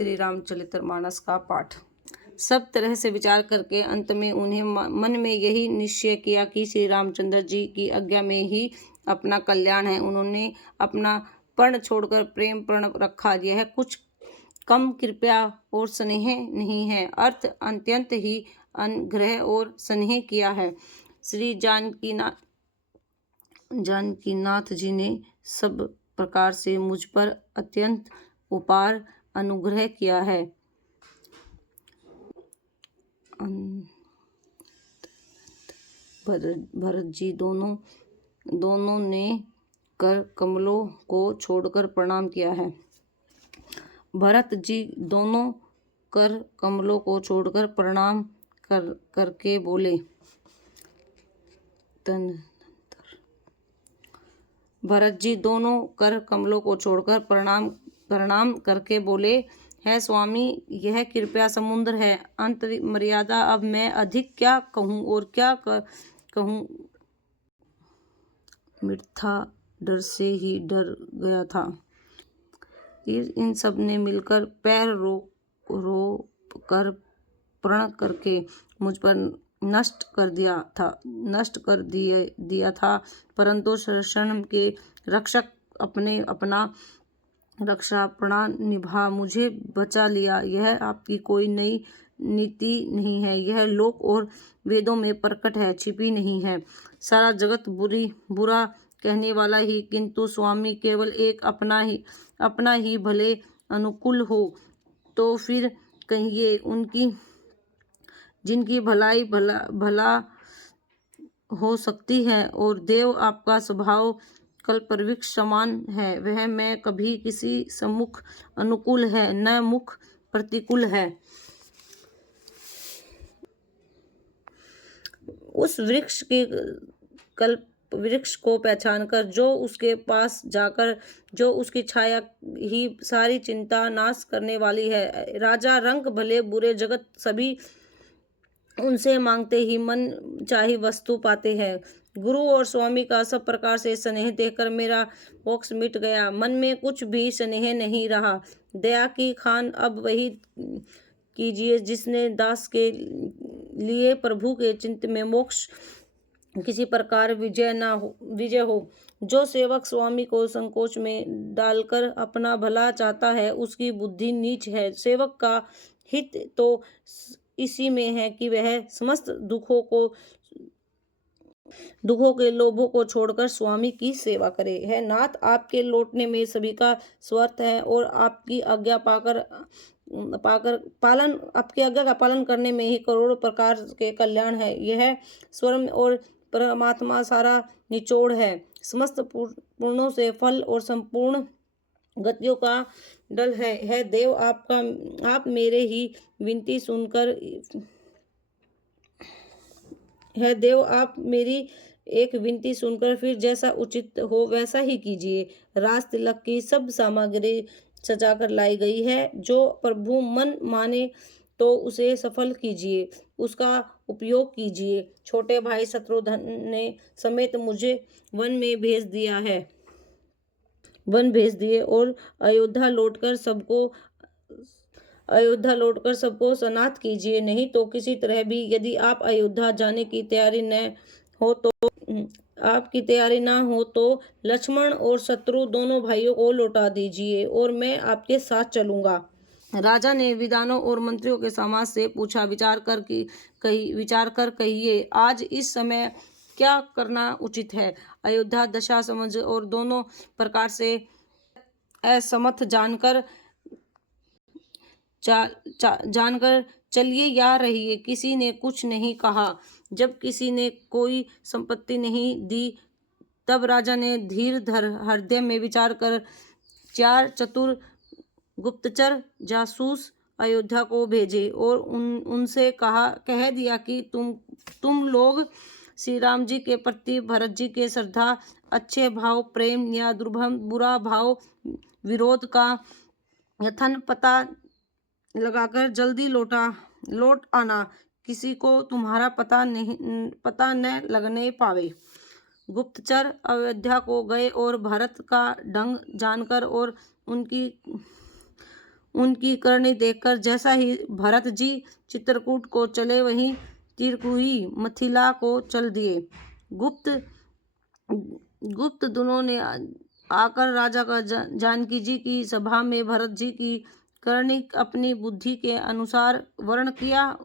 श्री रामचरितमानस का पाठ। सब तरह से विचार करके अंत में उन्हें मन में यही निश्चय किया कि श्री रामचंद्र जी की आज्ञा में ही अपना कल्याण है। उन्होंने अपना पर्ण छोड़कर प्रेम पर्ण रखा। यह कुछ कम कृपया और स्नेह नहीं है, अर्थ अत्यंत ही अनुग्रह और स्नेह किया है। श्री जानकीनाथ जी ने सब प्रकार से मुझ पर अत्यंत उपार अनुग्रह किया है। भरत जी दोनों ने कर कमलों को छोड़कर प्रणाम किया है। भरत जी दोनों कर कमलों को छोड़कर प्रणाम करके बोले। भरत जी दोनों कर कमलों को छोड़कर प्रणाम करके बोले, है स्वामी, यह कृपया समुद्र है, अंत मर्यादा। अब मैं अधिक क्या कहूँ और क्या कहूँ। मिर्था डर से ही डर गया था। इन सब ने मिलकर पैर रोक कर प्रण करके मुझ पर नष्ट कर दिया था, परंतु शरण के रक्षक अपना रक्षा प्राण निभा मुझे बचा लिया। यह आपकी कोई नई नीति नहीं है, यह लोक और वेदों में प्रकट है, छिपी नहीं है। सारा जगत बुरा कहने वाला ही, किंतु स्वामी केवल एक अपना ही भले अनुकूल हो तो फिर कहिए उनकी, जिनकी भलाई भला हो सकती है। और देव आपका स्वभाव कल्पवृक्ष समान है, वह मैं कभी किसी सम्मुख अनुकूल है, न मुख प्रतिकूल है। उस कल्प वृक्ष को पहचान कर जो उसके पास जाकर, जो उसकी छाया ही सारी चिंता नाश करने वाली है। राजा रंक भले बुरे जगत सभी उनसे मांगते ही मन चाही वस्तु पाते हैं। गुरु और स्वामी का सब प्रकार से स्नेह देखकर मेरा मोक्ष मिट गया। मन में कुछ भी स्नेह नहीं रहा। दया की खान अब वही कीजिए जिसने दास के लिए प्रभु के चिंत में मोक्ष किसी प्रकार विजय हो। जो सेवक स्वामी को संकोच में डालकर अपना भला चाहता है, उसकी बुद्धि नीच है। सेवक का हित तो इसी में है कि वह समस्त दुखों के लोभों को छोड़कर स्वामी की सेवा करे। है नाथ, आपके लौटने में सभी का स्वार्थ है और आपकी आज्ञा आपकी आज्ञा का पालन करने में ही करोड़ों प्रकार के कल्याण है। यह स्वयं और परमात्मा सारा निचोड़ है। समस्त पूर्णों से फल और संपूर्ण गतियों का डल है। देव आप मेरे ही विनती सुनकर है देव आप मेरी एक विनती सुनकर फिर जैसा उचित हो वैसा ही कीजिए। राज तिलक की सब सामग्री सजाकर लाई गई है। जो प्रभु मन माने तो उसे सफल कीजिए, उसका उपयोग कीजिए। छोटे भाई शत्रुघ्न ने समेत मुझे वन भेज दिए और अयोध्या लौटकर सबको सनाथ कीजिए। नहीं तो किसी तरह भी यदि आप अयोध्या जाने की तैयारी ना हो तो लक्ष्मण और शत्रु दोनों भाइयों को लौटा दीजिए और मैं आपके साथ चलूंगा। राजा ने विद्वानों और मंत्रियों के समाज से पूछा, विचार कर कहिए आज इस समय क्या करना उचित है। अयोध्या दशा समझ और दोनों प्रकार से असमर्थ जानकर चलिए या रहिए। किसी ने कुछ नहीं कहा। जब किसी ने कोई संपत्ति नहीं दी, तब राजा ने धीर धर हृदय में विचार कर 4 चतुर गुप्तचर जासूस अयोध्या को भेजे और उनसे कह दिया कि तुम लोग श्री राम जी के प्रति भरत जी के श्रद्धा, अच्छे भाव, प्रेम या बुरा भाव, विरोध का यथन पता लगाकर जल्दी लौट आना, किसी को तुम्हारा पता न लगने पावे। गुप्तचर अयोध्या को गए और भरत का ढंग जानकर और उनकी करनी देखकर जैसा ही भरत जी चित्रकूट को चले वहीं तिरकुही मिथिला को चल दिए। गुप्त दोनों ने आकर राजा का जानकी जी की सभा में भरत जी की करनी अपनी बुद्धि के अनुसार वर्ण किया।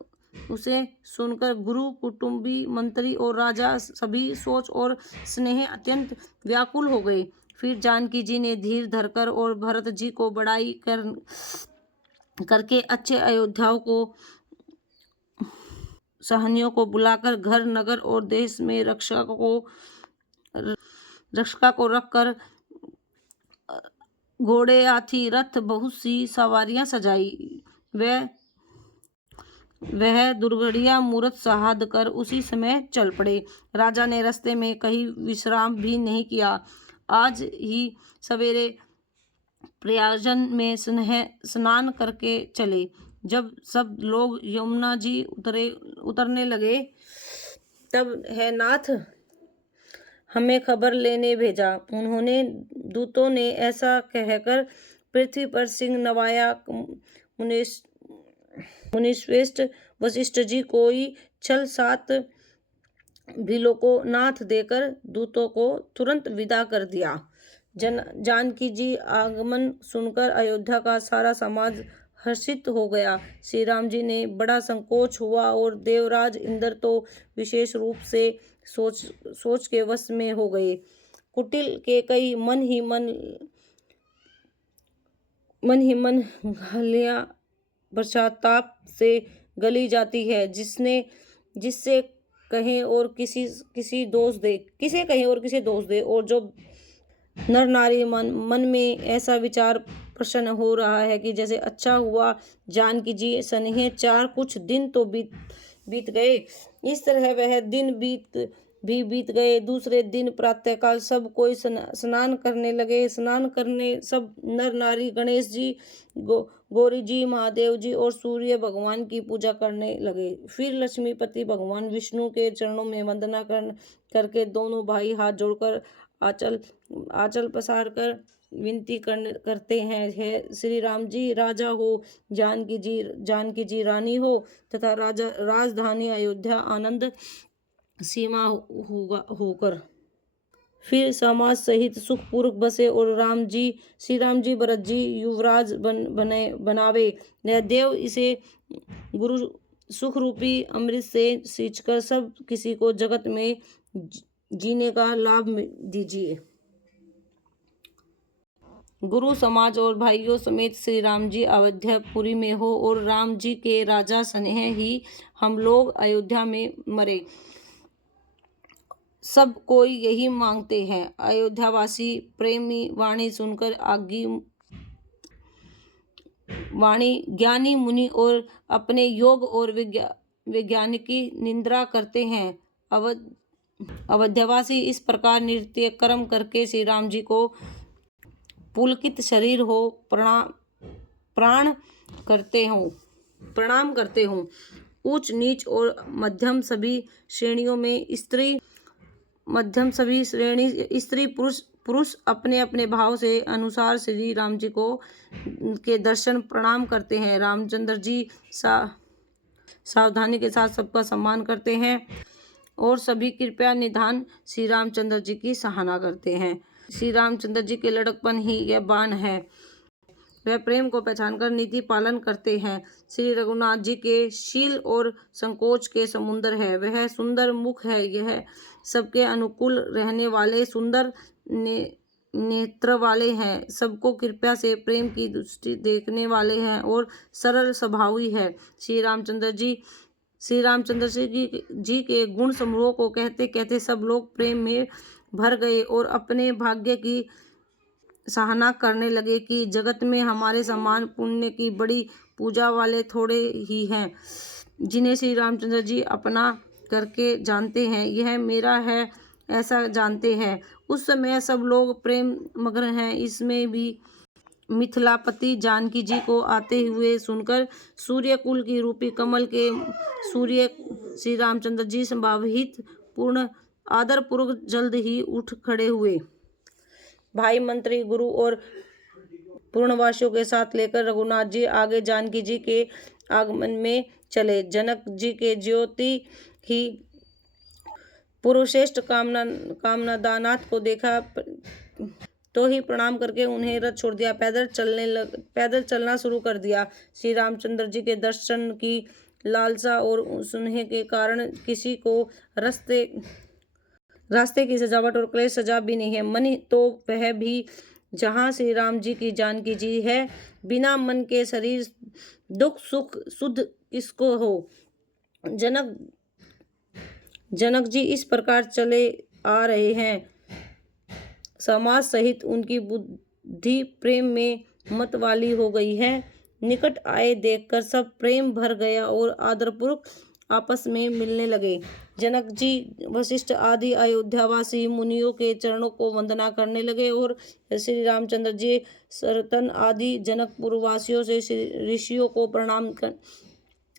उसे सुनकर गुरु, कुटुंबी, मंत्री और राजा सभी सोच और स्नेह अत्यंत व्याकुल हो गए। फिर जानकी जी ने धीर धरकर और भरत जी को बड़ाई करके अच्छे अयोध्याओं को सहनियों को बुलाकर घर, नगर और देश में रक्षा को रखकर घोड़े, हाथी, रथ, बहुत सी सवारियां सजाई। वह दुर्घड़िया मुहूर्त साध कर उसी समय चल पड़े। राजा ने रास्ते में कहीं विश्राम भी नहीं किया। आज ही सवेरे प्रयागराज में स्नान करके चले। जब सब लोग यमुना जी उतरने लगे तब है नाथ हमें खबर लेने भेजा। उन्होंने दूतों ने ऐसा कहकर पृथ्वी पर सिंह नवाया मुनिश्रेष्ठ वशिष्ठ जी को ही छल 7 भीलों को नाथ देकर दूतों को तुरंत विदा कर दिया। जानकी जी आगमन सुनकर अयोध्या का सारा समाज हर्षित हो गया। श्री राम जी ने बड़ा संकोच हुआ और देवराज इंद्र तो विशेष रूप से सोच के वश में हो गए। कुटिल के कई मन ही मन घालियां पश्चाताप से गली जाती है। जिससे कहें और किसी दोष दे और जो नर नारी मन में ऐसा विचार प्रश्न हो रहा है कि जैसे अच्छा हुआ जानकी जी सनेह 4 कुछ दिन तो बीत गए। इस तरह वह दिन बीत गए। दूसरे दिन प्रातःकाल सब कोई स्नान करने लगे। स्नान करने सब नर नारी गणेश जी, गौरी जी, महादेव जी और सूर्य भगवान की पूजा करने लगे। फिर लक्ष्मीपति भगवान विष्णु के चरणों में वंदना करके दोनों भाई हाथ जोड़कर आंचल पसार कर विनती करते हैं, हे श्री राम जी राजा हो, जानकी जी रानी हो तथा राजधानी अयोध्या आनंद सीमा होकर। फिर समाज सहित सुखपूर्वक बसे और श्री राम जी भरत जी युवराज बनावे। देव इसे गुरु सुख रूपी अमृत से सींचकर सब किसी को जगत में जीने का लाभ दीजिए। गुरु समाज और भाइयों समेत श्री राम जी अयोध्यापुरी में हो और राम जी के राजा स्नेह ही हम लोग अयोध्या में मरे। सब कोई यही मांगते हैं। अयोध्यावासी प्रेमी वाणी सुनकर ज्ञानी मुनि और अपने योग और विज्ञान की निंदा करते हैं। अयोध्यावासी इस प्रकार नृत्य कर्म करके श्री राम जी को पुलकित शरीर हो प्रणाम करते हो। ऊंच नीच और मध्यम सभी स्त्री पुरुष अपने अपने भाव से अनुसार श्री राम जी को के दर्शन प्रणाम करते हैं। रामचंद्र जी सावधानी के साथ सबका सम्मान करते हैं और सभी कृपया निधान श्री रामचंद्र जी की सराहना करते हैं। श्री रामचंद्र जी के लड़कपन ही यह बाण है। वह प्रेम को पहचानकर नीति पालन करते हैं। श्री रघुनाथ जी के शील और संकोच के समुद्र है। वह सुंदर मुख है। यह सबके अनुकूल रहने वाले सुंदर नेत्र वाले हैं। सबको कृपया से प्रेम की दृष्टि देखने वाले हैं और सरल स्वभावी है। श्री रामचंद्र जी के गुण समूह को कहते कहते सब लोग प्रेम में भर गए और अपने भाग्य की सराहना करने लगे कि जगत में हमारे समान पुण्य की बड़ी पूजा वाले थोड़े ही हैं जिन्हें श्री रामचंद्र जी अपना करके जानते हैं। यह मेरा है ऐसा जानते हैं। उस समय सब लोग प्रेम मग्न हैं। इसमें भी मिथिलापति जानकी जी को आते हुए सुनकर सूर्यकुल की रूपी कमल के सूर्य श्री रामचंद्र जी संभावित पूर्ण आदर पूर्वक जल्द ही उठ खड़े हुए। भाई, मंत्री, गुरु और पूर्णवासियों के साथ लेकर रघुनाथ जी आगे जानकी जी के आगमन में चले। जनक जी के ज्योति ही पुरुषेष्ठ कामनादानाथ को देखा तो ही प्रणाम करके उन्हें रथ छोड़ दिया, पैदल चलना शुरू कर दिया। श्री रामचंद्र जी के दर्शन की लालसा और सुनने के कारण किसी को रास्ते की सजावट और क्लेश सजा भी नहीं है। मन तो वह भी जहाँ श्री राम जी की जानकी जी है, बिना मन के शरीर दुख सुख सुध किसको हो। जनक जी इस प्रकार चले आ रहे हैं। समाज सहित उनकी बुद्धि प्रेम में मतवाली हो गई है। निकट आए देखकर सब प्रेम भर गया और आदरपूर्वक आपस में मिलने लगे। जनक जी वशिष्ठ आदि अयोध्यावासी मुनियों के चरणों को वंदना करने लगे और श्री रामचंद्र जी सरतन आदि जनकपुर वासियों से ऋषियों को प्रणाम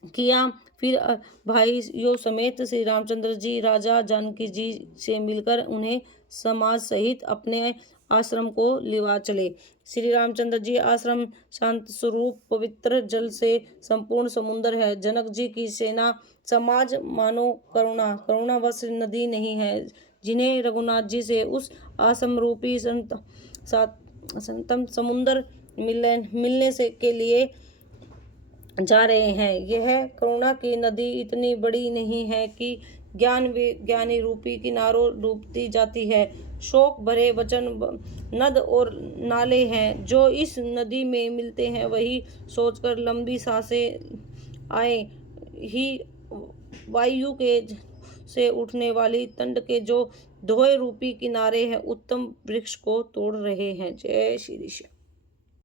किया। फिर भाइयों समेत श्री रामचंद्र जी राजा जानकी जी से मिलकर उन्हें समाज सहित अपने आश्रम को लिवा चले। श्री रामचंद्र जी आश्रम शांत स्वरूप पवित्र जल से संपूर्ण समुद्र है। जनक जी की सेना समाज मानो करुणावश नदी नहीं है, जिन्हें रघुनाथ जी से उस आश्रम रूपी संतम समुद्र मिलने से के लिए जा रहे हैं। यह करुणा की नदी इतनी बड़ी नहीं है कि ज्ञानी रूपी किनारों डूबती जाती है। शोक भरे वचन नद और नाले हैं जो इस नदी में मिलते हैं। वही सोचकर लंबी सांसें आए ही वायु के से उठने वाली तंड के जो दोहे रूपी किनारे हैं उत्तम वृक्ष को तोड़ रहे हैं। जय श्री कृष्ण।